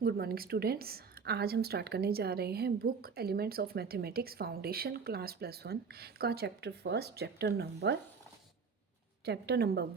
Good morning students. आज हम start करने जा रहे हैं book elements of mathematics foundation class +1 का चैप्टर नंबर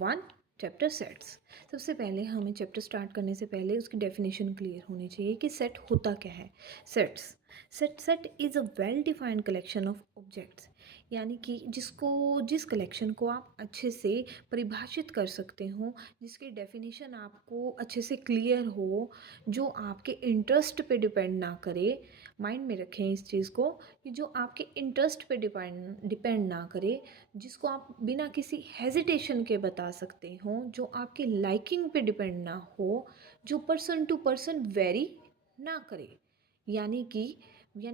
1 चैप्टर सेट्स। सबसे पहले हमें चैप्टर स्टार्ट करने से पहले उसकी डेफिनेशन क्लियर होनी चाहिए कि सेट होता क्या है। Sets set is a well defined collection of objects, यानी कि जिस कलेक्शन को आप अच्छे से परिभाषित कर सकते हो, जिसकी डेफिनेशन आपको अच्छे से क्लियर हो, जो आपके इंटरेस्ट पे डिपेंड ना करे। माइंड में रखें इस चीज़ को कि जो आपके इंटरेस्ट पे डिपेंड डिपेंड ना करे, जिसको आप बिना किसी हेजिटेशन के बता सकते हो, जो आपके लाइकिंग पे डिपेंड ना हो, जो पर्सन टू पर्सन वेरी ना करे, यानी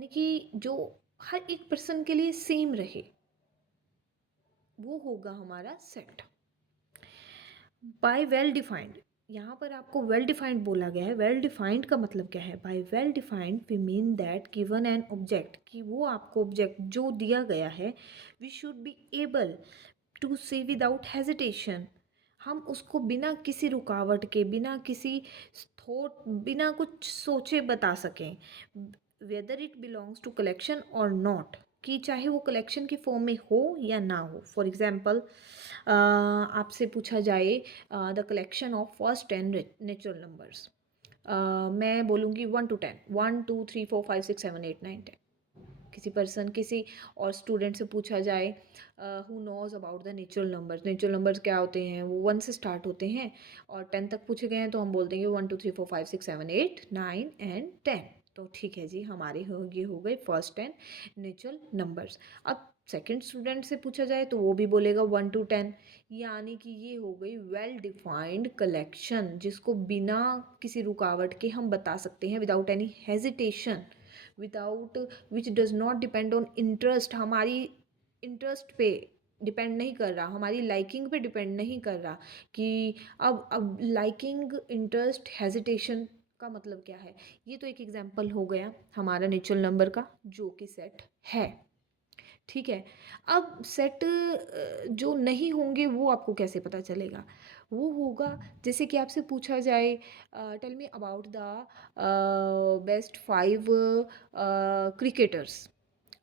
कि जो हर एक पर्सन के लिए सेम रहे, वो होगा हमारा सेट। बाय वेल डिफाइंड, यहाँ पर आपको वेल डिफाइंड बोला गया है। वेल डिफाइंड का मतलब क्या है? By well defined we mean that given an object, कि वो आपको ऑब्जेक्ट जो दिया गया है, we should be able to say without hesitation, हम उसको बिना किसी रुकावट के, बिना किसी थॉट, बिना कुछ सोचे बता सकें, whether it belongs to collection और नॉट, कि चाहे वो कलेक्शन की फॉर्म में हो या ना हो। फॉर एग्जाम्पल, आपसे पूछा जाए the collection of first 10 natural numbers, मैं बोलूँगी 1 to 10, 1 2 3 4 5 6 7 8 9 10। किसी पर्सन, किसी और स्टूडेंट से पूछा जाए who nose about the natural numbers क्या होते हैं, वो 1 से स्टार्ट होते हैं और 10 तक पूछे गए हैं, तो हम बोल देंगे 1 2 3 4 5 6 7 8 9 10। तो ठीक है जी, हमारे ये हो गए फर्स्ट 10 नेचुरल नंबर्स। अब सेकंड स्टूडेंट से पूछा जाए तो वो भी बोलेगा 1 to 10, यानी कि ये हो गई वेल डिफाइंड कलेक्शन, जिसको बिना किसी रुकावट के हम बता सकते हैं, without any hesitation, without which does not depend on interest, हमारी इंटरेस्ट पे डिपेंड नहीं कर रहा, हमारी लाइकिंग पे डिपेंड नहीं कर रहा, कि अब लाइकिंग, इंटरेस्ट, हेजिटेशन का मतलब क्या है। ये तो एक एग्जांपल हो गया हमारा नेचुरल नंबर का, जो कि सेट है। ठीक है। अब सेट जो नहीं होंगे वो आपको कैसे पता चलेगा? वो होगा जैसे कि आपसे पूछा जाए tell me about the best 5 cricketers.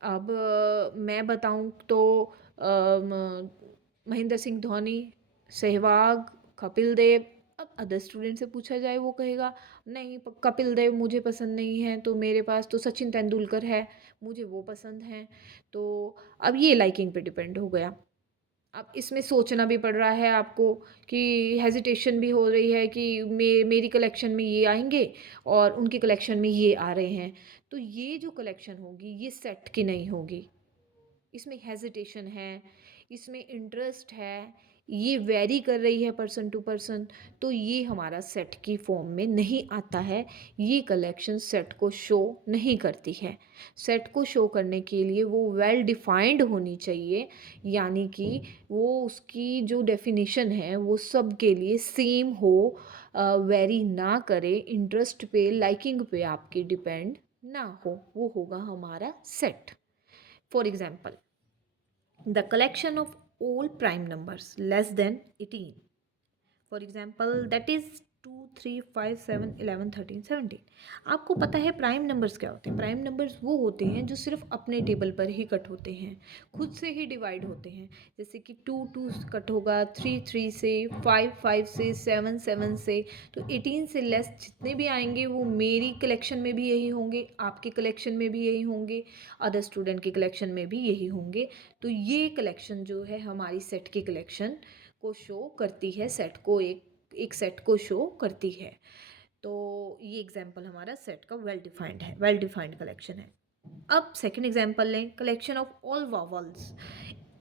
अब मैं बताऊँ तो महेंद्र सिंह धोनी, सहवाग, कपिल देव। अब अदर स्टूडेंट से पूछा जाए, वो कहेगा नहीं, कपिल देव मुझे पसंद नहीं है, तो मेरे पास तो सचिन तेंदुलकर है, मुझे वो पसंद हैं। तो अब ये लाइकिंग पे डिपेंड हो गया। अब इसमें सोचना भी पड़ रहा है आपको, कि हेजिटेशन भी हो रही है कि मेरी कलेक्शन में ये आएंगे और उनकी कलेक्शन में ये आ रहे हैं, तो ये जो कलेक्शन होगी ये सेट की नहीं होगी। इसमें हेजिटेशन है, इसमें इंटरेस्ट है, ये वेरी कर रही है पर्सन टू पर्सन, तो ये हमारा सेट की फॉर्म में नहीं आता है। ये कलेक्शन सेट को शो नहीं करती है। सेट को शो करने के लिए वो वेल डिफाइंड होनी चाहिए, यानी कि वो उसकी जो डेफिनेशन है वो सब के लिए सेम हो, वेरी ना करे, इंटरेस्ट पे, लाइकिंग पे आपकी डिपेंड ना हो, वो होगा हमारा set. For example, the collection of all prime numbers less than 18, for example that is 2 3 5 7 11 13 17। आपको पता है प्राइम नंबर्स क्या होते हैं? प्राइम नंबर्स वो होते हैं जो सिर्फ अपने टेबल पर ही कट होते हैं, खुद से ही डिवाइड होते हैं। जैसे कि 2 2 कट होगा, 3 3 से, 5 5 से, 7 7 से। तो 18 से लेस जितने भी आएंगे वो मेरी कलेक्शन में भी यही होंगे, आपके कलेक्शन में भी यही होंगे, अदर स्टूडेंट की कलेक्शन में भी यही होंगे। तो ये कलेक्शन जो है हमारी सेट की कलेक्शन को शो करती है, सेट को एक सेट को शो करती है। तो ये एग्जाम्पल हमारा सेट का वेल डिफाइंड है, वेल डिफाइंड कलेक्शन है। अब सेकंड एग्जाम्पल लें, कलेक्शन ऑफ ऑल वॉवल्स।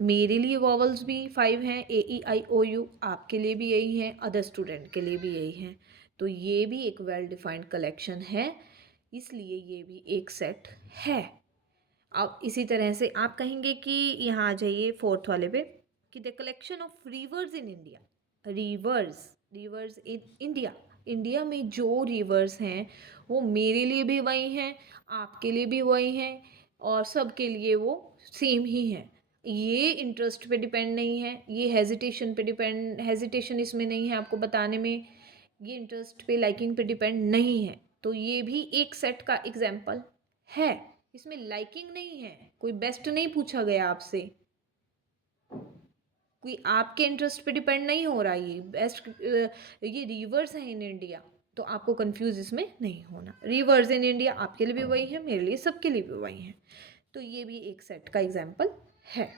मेरे लिए वॉवल्स भी 5 हैं, ए ई आई ओ यू, आपके लिए भी यही हैं, अदर स्टूडेंट के लिए भी यही हैं। तो ये भी एक वेल डिफाइंड कलेक्शन है, इसलिए ये भी एक सेट है। अब इसी तरह से आप कहेंगे कि यहाँ आ जाइए फोर्थ वाले पे, कि the collection of reverse in India. Reverse, reverse in India, India में जो रिवर्स हैं वो मेरे लिए भी वही हैं, आपके लिए भी वही हैं, और सबके लिए वो सेम ही हैं। ये इंटरेस्ट पे डिपेंड नहीं है, ये हेजिटेशन पे डिपेंड, हेजिटेशन इसमें नहीं है आपको बताने में, ये इंटरेस्ट पे, लाइकिंग पे डिपेंड नहीं है। तो ये भी एक सेट का एग्जाम्पल है। इसमें लाइकिंग नहीं है, कोई बेस्ट नहीं पूछा गया आपसे, कोई आपके इंटरेस्ट पे डिपेंड नहीं हो रहा। ये बेस्ट ये रिवर्स है इन इंडिया, तो आपको कंफ्यूज इसमें नहीं होना। रिवर्स इन इंडिया आपके लिए भी वही है, मेरे लिए, सबके लिए भी वही है। तो ये भी एक सेट का एग्जाम्पल है।